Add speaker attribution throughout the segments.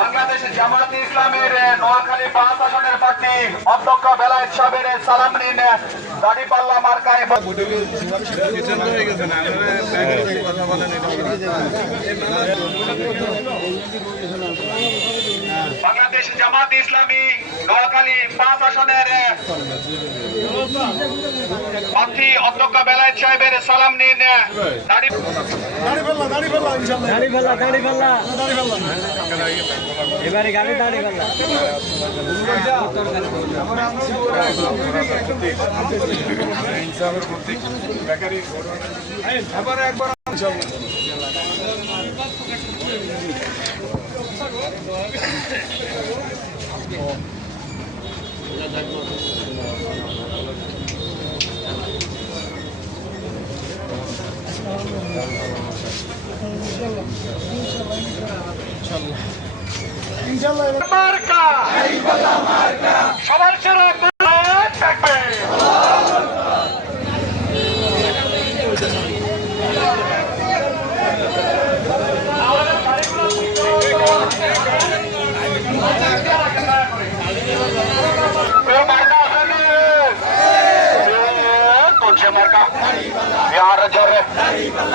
Speaker 1: বাংলাদেশ জামাত ইসলামের নোয়াখালী পাঁচ আসনের প্রার্থী অধ্যক্ষ বেলায়েত সাহেবের সালাম নিন দাড়িপাল্লা মার্কায় বাংলাদেশ জামাত ইসলামী নোয়াখালী পাঁচ আসনের প্রার্থী অধ্যক্ষ বেলায়েত সাহেবের সালাম নিন দাড়ি
Speaker 2: দাড়ি পাল্লা দাড়ি পাল্লা এবারে গাড়ি দাড়ি
Speaker 1: সবার সেরা থাকবে।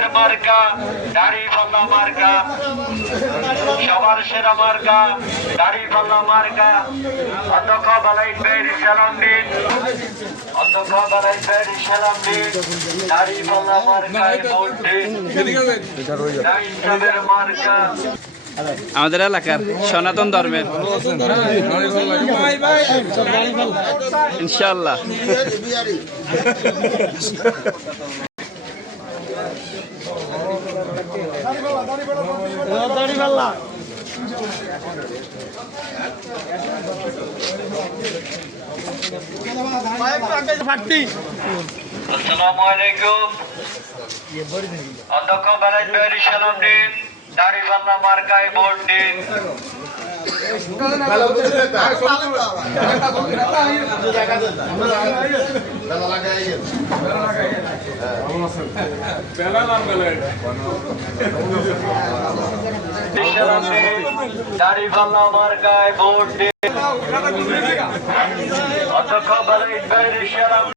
Speaker 1: নাইনজাবের মার্কা, দাড়ি পাল্লা মার্কা, সবার সেরা মার্কা, দাড়ি পাল্লা মার্কা। অধ্যক্ষ বালাই পের সালাম দিন অধ্যক্ষ বালাই পের সালাম দিন, দাড়ি পাল্লা মার্কায় ভোট
Speaker 3: আমাদের এলাকার সনাতন ধর্মের। ইনশাল্লাহ
Speaker 1: আসসালামু আলাইকুম। অধ্যক্ষ সালাম দিন দাড়ি পাল্লা মার্কায় ভোট দিন। সালাম দিন দাড়ি পাল্লা মার্কায় ভোট দিন অধ্যক্ষ বালাই পের সালাম